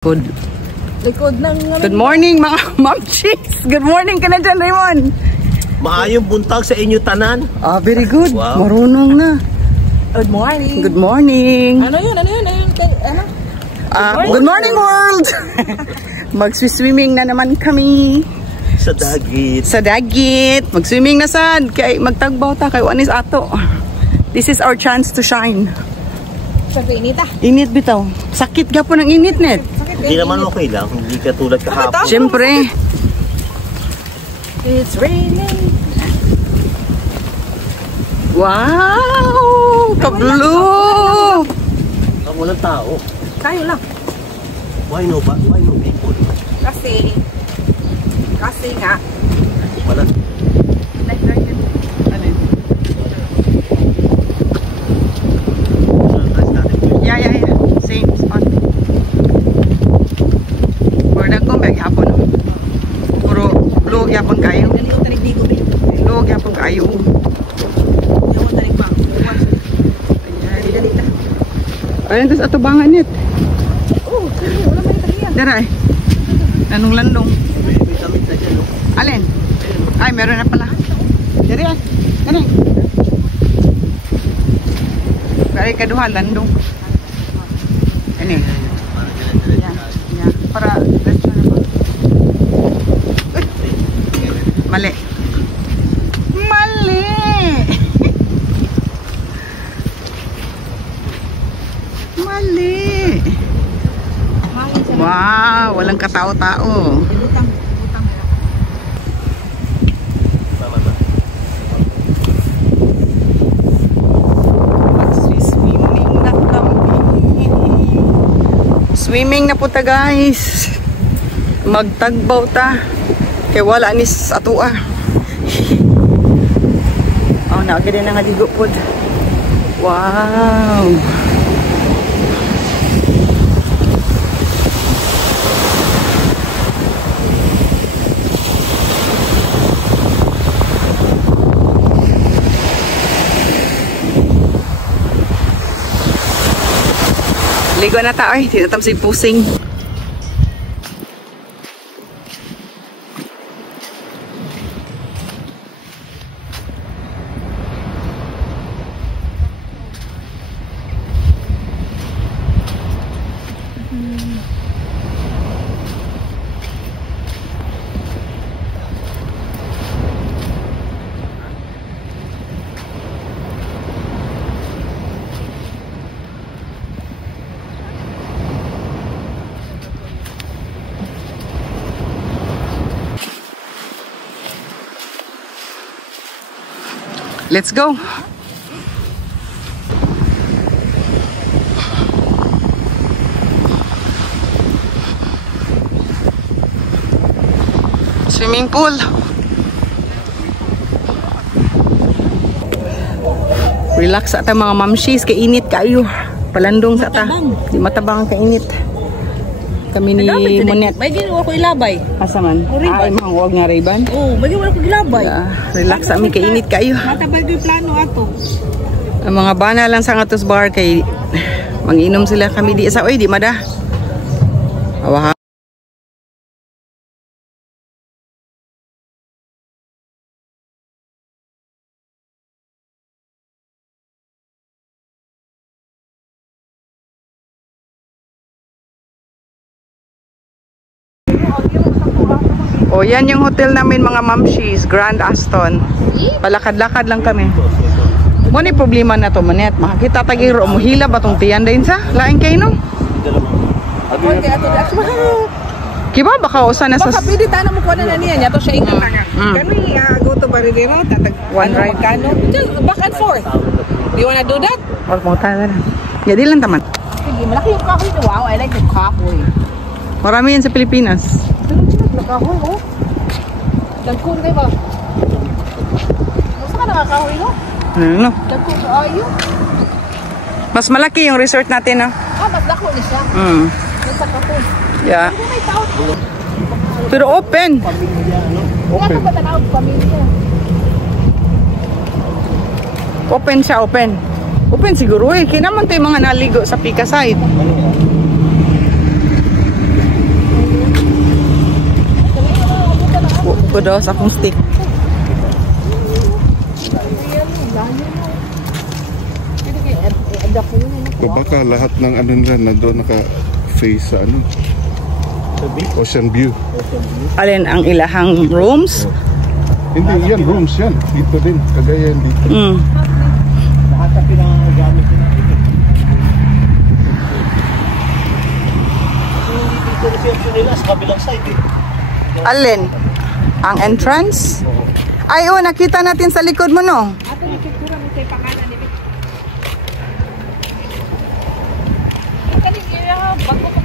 Good. Good morning mga ma'am chicks. Good morning ka na dyan, Raymond. Maayong buntag sa inyo tanan. Very good. Wow. Marunong na. Good morning. Good morning. Ano yun? Good morning world. Mag-swimming na naman kami. Sa dagit. Sa dagit. Mag-swimming na sad. Kay magtagbaw ta kay wanis ato. This is our chance to shine. Sa init ah. Init bitaw. Sakit ka po ng init net. Hindi naman okay lang. Hindi katulad kahapon. Siyempre. It's raining. Wow! Ka-blue! Walang tao. Tayo lang. Why no people? Kasi nga. Wala. Yeah. Same spot. Puro bag hapon. Puro blue yapon kayo. Blue yapon kayo. Ayan, tas atubangan nit. Oh, wala man tagiyan. Dara eh. Anong landong? Alin? Ay, meron na pala. Dara eh. Ano? Kaya kaduhan, landong. Ano eh? Yan. Para, mali. Mali! Mali! Wow! Walang katao-tao. Swimming na kami. Swimming na po ta guys. Magtagbaw ta. Kaya wala nis atua. Oh, naagad na nga ligo po. Wow! Ligo na tao eh. Tinatam si pusing. Let's go. Swimming pool. Relax ata mga mamshis, kainit kayo. Palandong sa ata. Di matabang kainit. Kami ni Monet. May ginawa ko ilabay. Asa man? Ay, mga huwag nga Ray-Ban. Oh, may ginawa ko ilabay. Relax kami, kainit kayo. Matabal ko yung plano ato. Ang mga bana lang sa ngatos bar kay manginom sila kami di sa oy di mada. Awaha. O yan yung hotel namin mga mamshis, Grand Aston. Palakad-lakad lang kami. Mo ni problema na to Monet. Makakita tagiro muhila ba tong tiyan din sa? Lain kay no? Kiba baka usa na sa baka pwede ta na mo ko na niya to siya ingat nga. Kani go to Baridero tatag one ride kano. Back and forth. You wanna do that? Wag mo ta na. Ya di lang taman. Sige, malaki yung kahoy. Wow, I like the kahoy. Marami yan sa Pilipinas. Nakahoy oh. Dagkon kay ba? Masa ka nakakahoy no? Ano? Dagkon ayo. Mas malaki yung resort natin ah. Mas dako ni siya. Nasa kahoy. Yeah. Pero open. Open. Pamilya. Open siya, open. Open siguro eh. Kinaman tayo mga naligo sa Pika side. ko daw sa akong stick. O baka lahat ng ano nila na doon naka-face sa ano? Ocean view. Alin ang ilahang rooms? Hindi, yan rooms yan. Dito din, kagaya yan dito. Lahat na pinagamit nila ito. Dito reception nila sa kabilang side eh. Alin? Ang entrance? Ay, oh, nakita natin sa likod mo, no? Ato ni picture mo sa pangalan ni Vic. Kani kaya bago pa.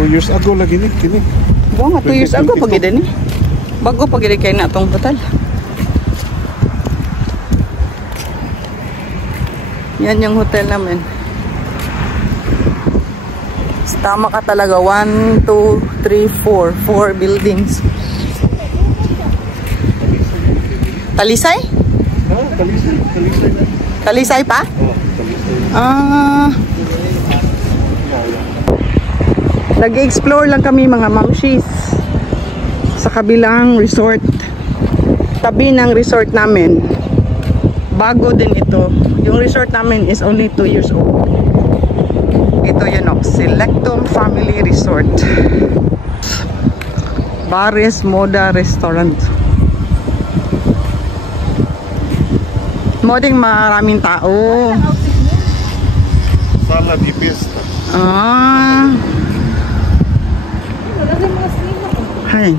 2 years ago lagi ni kini. Oo nga, 2 years ago pag ni. Bago pag kay na itong hotel. Yan yung hotel namin. Tama ka talaga. 1, 2, 3, 4. 4 buildings. Talisay? Talisay. Talisay. Talisay pa? Oh, Talisay. Nag-explore lang kami mga mamshis sa kabilang resort. Tabi ng resort namin. Bago din ito. Yung resort namin is only 2 years old. Ito yun o, Selectum Family Resort. Bares Moda Restaurant. Modeng maraming tao. Sala di fiesta. Hay.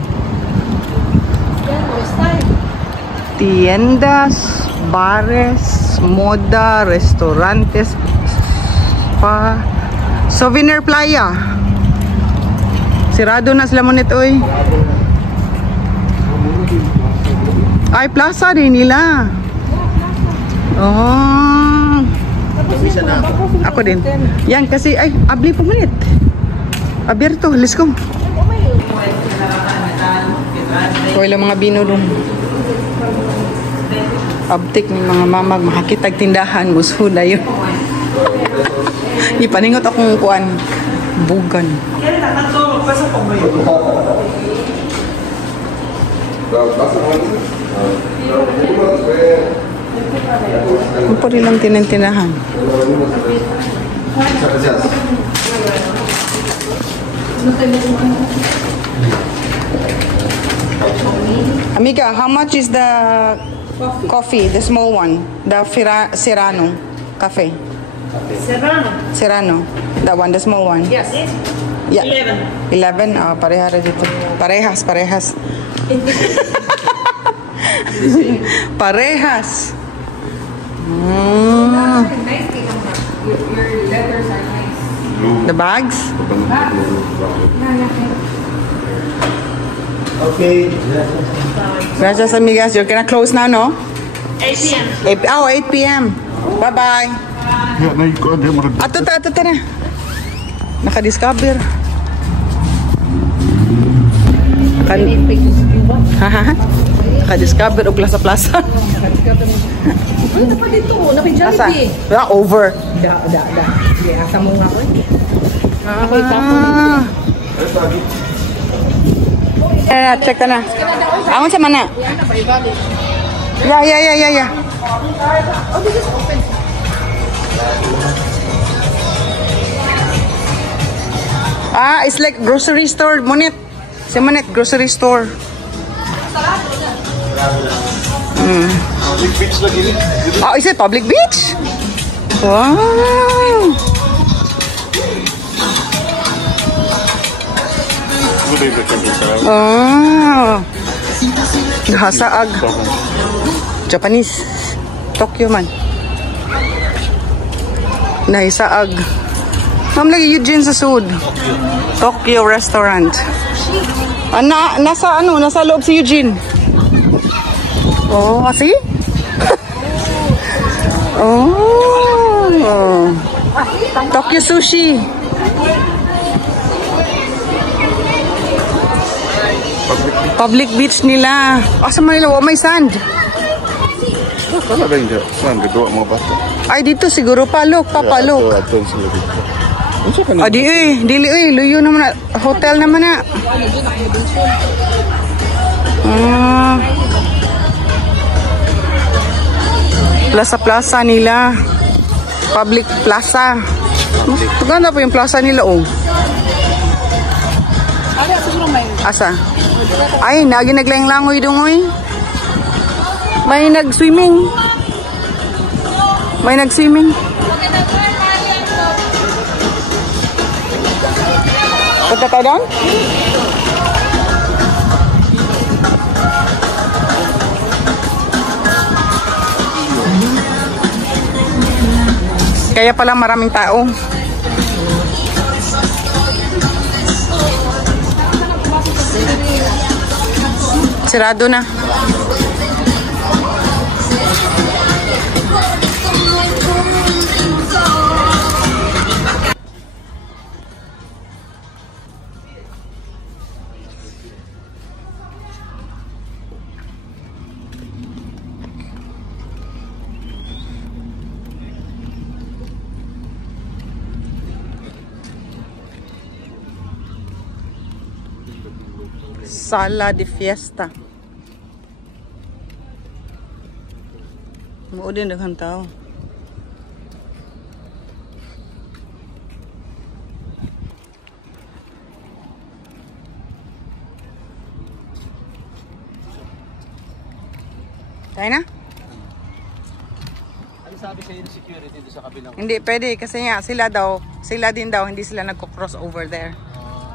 Tiendas, bares, moda, restaurantes, spa, souvenir playa. Sirado na sila mo nito eh. Ay, plaza din nila. Oh. Ako din. Yan kasi, ay, abli po minute. Abierto, let's go. Kung ilang mga binulong. Abtik ng mga mamag, makakitag tindahan, musuda yun. Ipaningot akong kuan. Bugan. Ano pa rin lang tinintinahan? Amiga, how much is the coffee, the small one, the Serrano cafe? Serrano, that one, the small one. Yes. Yeah. 11. Oh, pareha rin dito. Parehas. Parehas. Nice cake. Your letters are nice. The bags? Okay. Gracias, amigas. You're gonna close now, no? 8 p.m. 8 p.m. Bye-bye. Ya na iko dia murag. Ato na. Naka-discover. Naka-discover o plaza-plaza. Ano pa dito? Asa? Naki-Jollibee. Over. Da. Sige, asa mo nga ko. Check ka na. Angon sa mana? Yeah. Oh, this is open. It's like grocery store. Monet. Sa Monet, grocery store. Public beach lagi ni. Oh, is it public beach? Wow. Sudah itu kan kita. Oh. Hasaag. Japanese. Tokyo man. Naisaag. Ma'am lagi Eugene sa sud. Tokyo restaurant. Nasa loob si Eugene. Oh, see? Oh. Tokyo sushi. Public beach nila. Asa Manila, may sand. Sana ada inja. Sana kedua mau bata. Ay, dito siguro palok, papalok. Ato sila dito. Unsa ka na? Adi dili luyo naman na. Hotel naman na. Plaza nila. Public plaza. Maganda po yung plaza nila, oh. Asa? Ay, naglayang-langoy dungoy. May nag-swimming. Punta tayo doon? Kaya pala maraming tao. Sirado na. Sala de fiesta. Mo din daghan tao. Tayo na? Ano sabi sa inyo security doon sa kabilang? Hindi pwede kasi nga sila din daw hindi sila nagko-cross over there.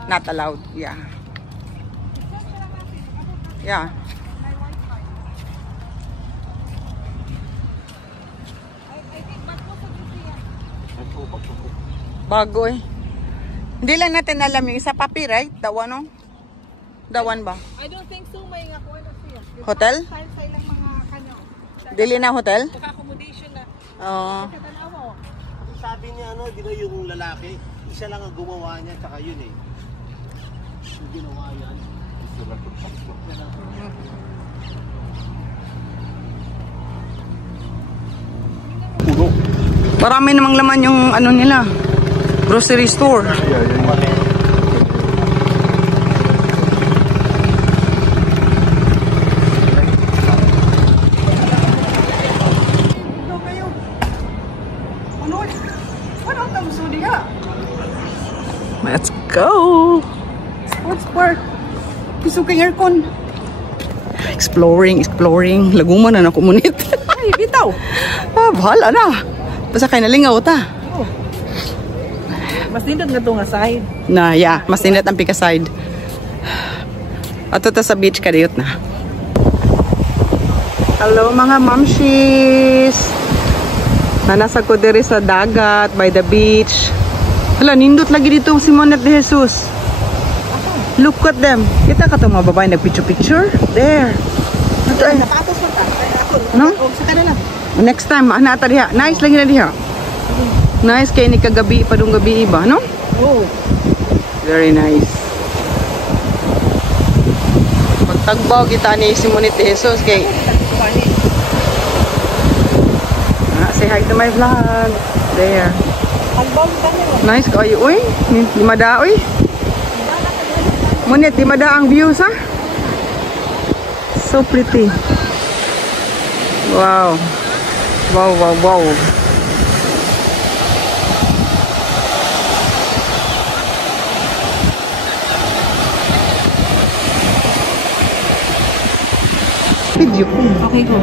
Not allowed. Yeah. Yeah. Bago eh. Hindi lang natin alam yung isa papi, right? The one, no? The one ba? I don't think so, may nga kuha na siya. Hotel? Sa ilang mga kanyo. Dili na hotel? Accommodation na. Oo. Sabi niya ano, di ba yung lalaki, isa lang ang gumawa niya, tsaka yun eh. Yung ginawa yan. Marami namang laman yung ano nila. Grocery store. Let's go. Sports park. Kisuking aircon. Exploring. Laguman na nakumunit. Ay, bitaw. Bahala na. Basta kayo nalingaw ta. Mas nindot nga ito nga side. Yeah. Mas nindot ang pika side. Ato ta sa beach kadiyot na. Hello mga mamshis. Nasa ko diri sa dagat, by the beach. Hala, nindot lagi dito si Monet de Jesus. Look at them. Kita ka itong mga babae nagpicture-picture. There. Ito ay. Napatos mo ta. No? Sa kanila. Next time, nata diha. Nice lagi na diha. Nice kay ni kagabi pa dong gabi iba, no? Oh. Very nice. Pagtagbaw kita ni si Monet de Jesus kay say hi to my vlog. There. Nice kayo, uy. Di mada, uy. Monet, di mada ang views, ha? So pretty. Wow. Wow. Video ko. Okay, go.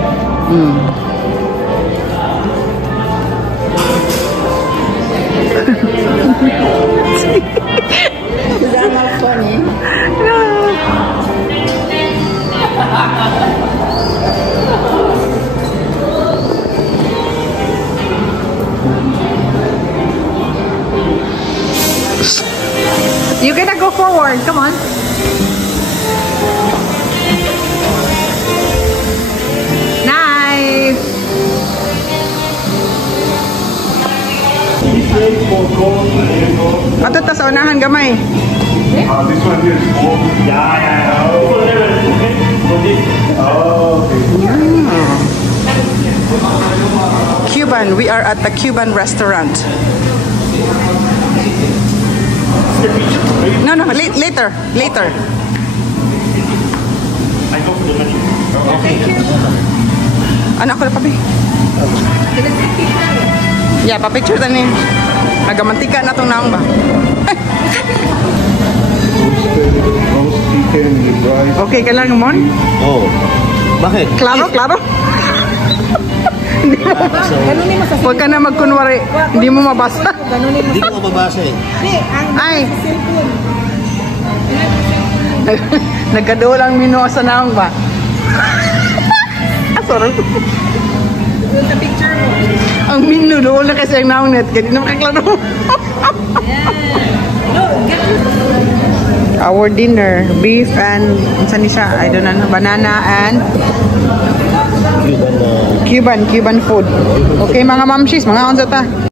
You gotta go forward. Come on. Nice. Ato ta sa unahan gamay. This one here is more. Yeah. Oh, okay. Cuban. We are at the Cuban restaurant. No, later. Later. Anak ko na papi. Yeah, pa-picture na ni. Nagamantika na itong naong ba? Roast chicken with rice. Okay ka lang, Mon? Oo. Bakit? Klaro, klaro. Hindi mo mabasa. Ganunin mo sa Huwag ka na magkunwari. Hindi mo mabasa. Ganunin mo Hindi ko mababasa eh. Hindi, ang Ay. sa cellphone. Nagkadool ang mino sa naong ba? Sorry. Doon sa picture mo. Ang menu doon na kasi ang naong net. Kaya di na makaklaro. No, get Our dinner, beef and saan siya? I don't know, banana and Cuban food. Okay mga mamshis, mga unsa ta?